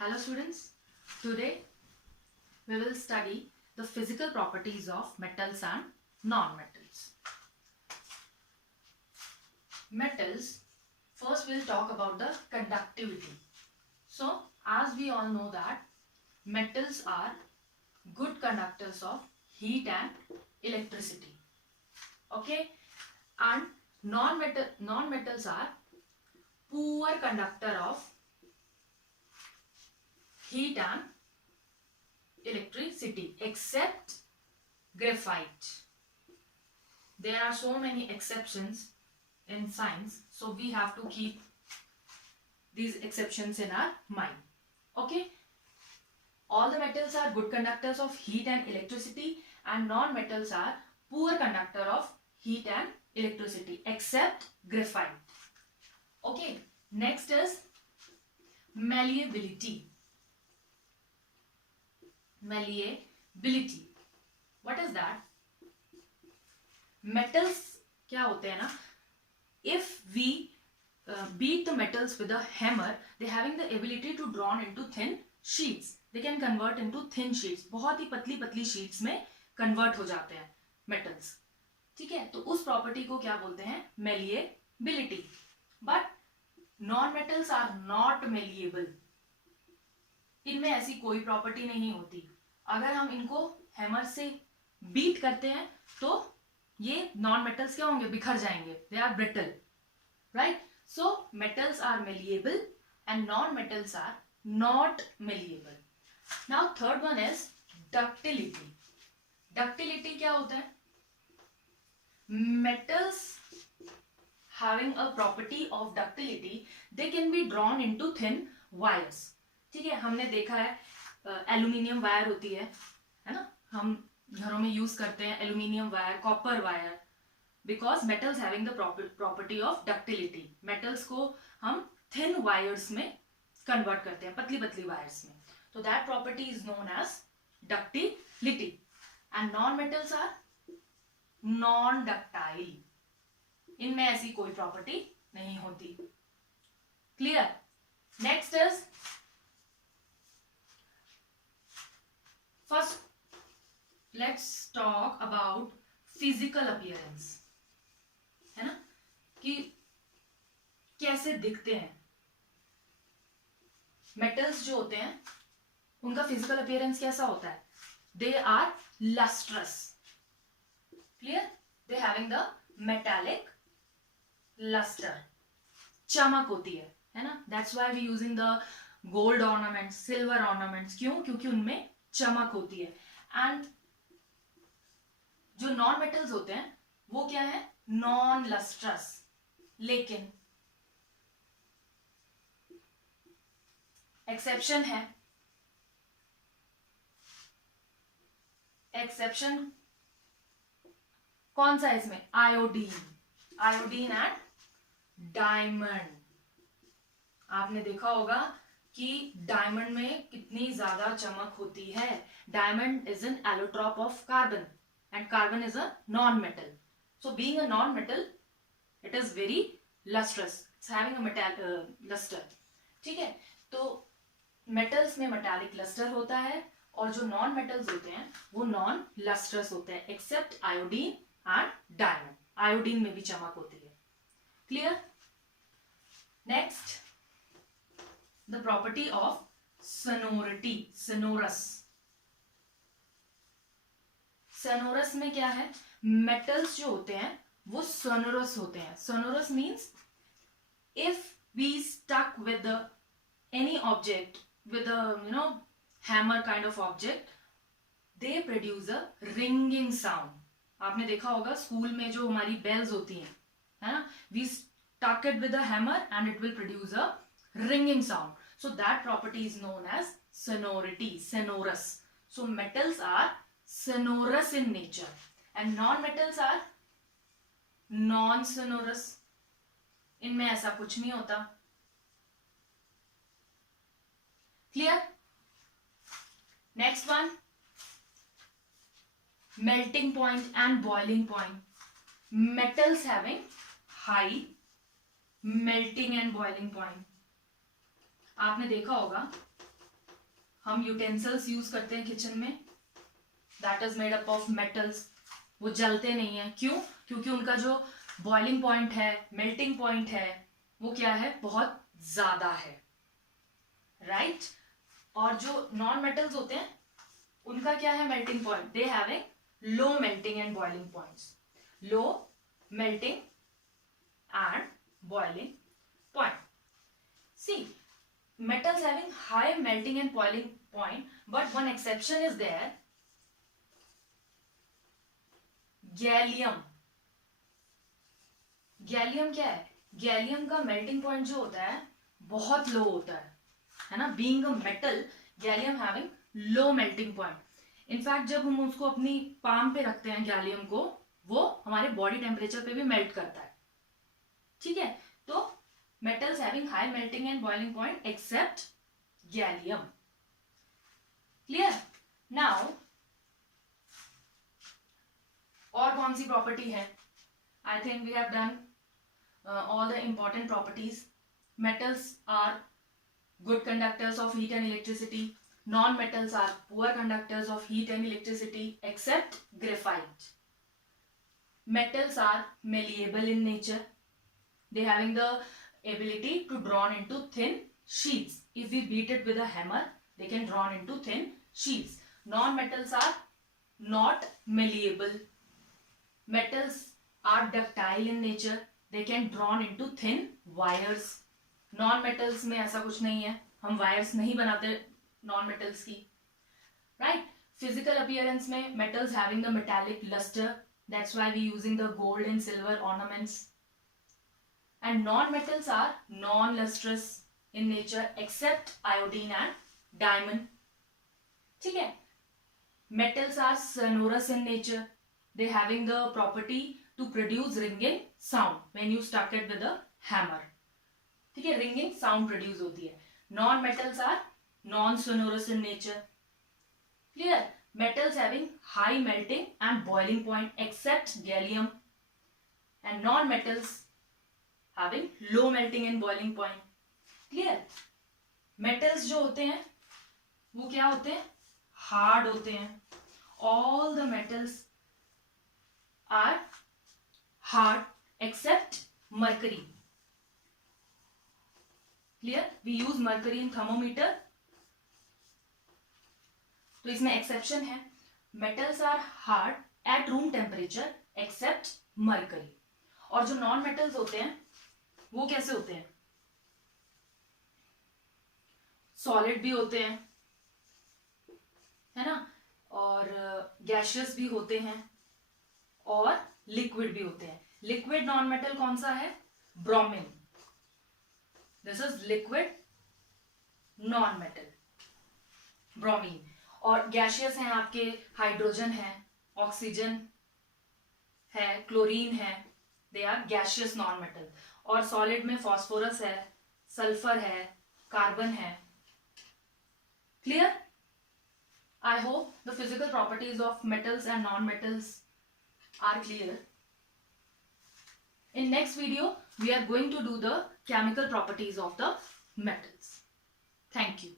Hello students, today we will study the physical properties of metals and non-metals. Metals, first we'll talk about the conductivity. So as we all know that metals are good conductors of heat and electricity. Okay, and non-metals are poor conductor of heat and electricity except graphite. There are so many exceptions in science, so we have to keep these exceptions in our mind. Okay, all the metals are good conductors of heat and electricity, and non-metals are poor conductor of heat and electricity except graphite. Okay, next is malleability. Malleability, what is that? Metals क्या होते हैं ना, if we beat the metals with a hammer, they having the ability to drawn into thin sheets. They can convert into thin sheets. बहुत ही पतली पतली sheets में convert हो जाते हैं metals. ठीक है, तो उस property को क्या बोलते हैं? Malleability. But non-metals are not malleable. इनमें ऐसी कोई प्रॉपर्टी नहीं होती. अगर हम इनको हैमर से बीट करते हैं तो ये नॉन मेटल्स क्या होंगे? बिखर जाएंगे. They are brittle, right? So metals are malleable and non metals are not malleable. Now third one is ductility. Ductility क्या होता है? Metals having a property of ductility, they can be drawn into thin wires. ठीक है, हमने देखा है aluminium wire होती है ना, हम घरों में यूज करते हैं aluminium wire, copper wire, because metals having the property of ductility. Metals को हम थिन वायर्स में कन्वर्ट करते हैं, पतली पतली वायर्स में. तो that property is known as ductility. And non metals are non ductile. इनमें ऐसी कोई प्रॉपर्टी नहीं होती. Clear? Next is First, let's talk about physical appearance. है ना, कि कैसे दिखते हैं metals जो होते हैं, उनका physical appearance कैसा होता है? They are lustrous. Clear? They having the metallic luster. चमक होती है ना? That's why we using the gold ornaments, silver ornaments. क्यों? क्योंकि उनमें चमक होती है. एंड जो नॉन मेटल्स होते हैं वो क्या है? Non lustrous. लेकिन एक्सेप्शन है. एक्सेप्शन कौन सा है इसमें? आयोडीन. Iodine and diamond. आपने देखा होगा कि डायमंड में कितनी ज्यादा चमक होती है. Diamond is an allotrope of carbon and carbon is a non metal. So being a non metal it is very lustrous. It's having a metallic lustre. ठीक है, तो मेटल्स में मेटालिक लस्टर होता है और जो नॉन मेटल्स होते हैं वो नॉन लस्ट्रस होते हैं except iodine and diamond. Iodine में भी चमक होती है. Clear? Next, the property of sonority. sonorous. sonorous में क्या है? metals जो होते हैं वो sonorous होते हैं. sonorous means if we stuck with the any object with a hammer kind of object, they produce a ringing sound. आपने देखा होगा स्कूल में जो हमारी bells होती हैं, है ना, we stuck it with a hammer and it will produce a ringing sound. So that property is known as sonority. Sonorous. So metals are sonorous in nature and non-metals are non-sonorous. इनमें ऐसा कुछ नहीं होता. Clear? Next one, melting point and boiling point. Metals having high melting and boiling point. आपने देखा होगा हम utensils use करते हैं किचन में, that is made up of metals. वो जलते नहीं है. क्यों? क्योंकि उनका जो बॉइलिंग पॉइंट है, मेल्टिंग पॉइंट है, वो क्या है, बहुत ज्यादा है. राइट? और जो नॉन मेटल्स होते हैं उनका क्या है melting point? They have a low melting and boiling points. Low melting and boiling point. See, metals having high melting and boiling point, but one exception is there. Gallium. Gallium क्या है? Gallium का melting point जो होता है बहुत लो होता है ना. Being a metal, gallium having low melting point. In fact जब हम उसको अपनी पाम पे रखते हैं गैलियम को, वो हमारे बॉडी टेम्परेचर पे भी मेल्ट करता है. ठीक है? तो metals having high melting and boiling point except gallium. Clear? Now, और कौन सी प्रॉपर्टी है? I think we have done all the important properties. Metals are good conductors of heat and electricity. Non-metals are poor conductors of heat and electricity except graphite. Metals are malleable in nature. They having the ability to drawn into thin sheets. If we beat it with a hammer, they can drawn into thin sheets. Non-metals are not malleable. Metals are ductile in nature. They can drawn into thin wires. Non-metals में ऐसा कुछ नहीं है, हम wires नहीं बनाते non-metals की. Right? Physical appearance में metals having the metallic luster. That's why we using the gold and silver ornaments. And non-metals are non-lustrous in nature except iodine and diamond. ठीक है? Metals are sonorous in nature. They having the property to produce ringing sound when you struck it with a hammer. ठीक है? Ringing sound produce होती है. Non-metals are non-sonorous in nature. Clear? Metals having high melting and boiling point except gallium. And non-metals having low melting and boiling point. Clear? Metals जो होते हैं वो क्या होते हैं? Hard होते हैं. All the metals are hard except mercury. Clear? We use mercury in thermometer. तो इसमें exception है. Metals are hard at room temperature except mercury. और जो non metals होते हैं वो कैसे होते हैं? सॉलिड भी होते हैं, है ना, और गैशियस भी होते हैं और लिक्विड भी होते हैं. लिक्विड नॉन मेटल कौन सा है? Bromine. This is liquid non metal, bromine. और गैशियस हैं आपके हाइड्रोजन है, ऑक्सीजन है, क्लोरीन है. They are gaseous non metal. और सॉलिड में फॉस्फोरस है, सल्फर है, कार्बन है. Clear? I hope the physical properties of metals and non-metals are clear. In next video, we are going to do the chemical properties of the metals. Thank you.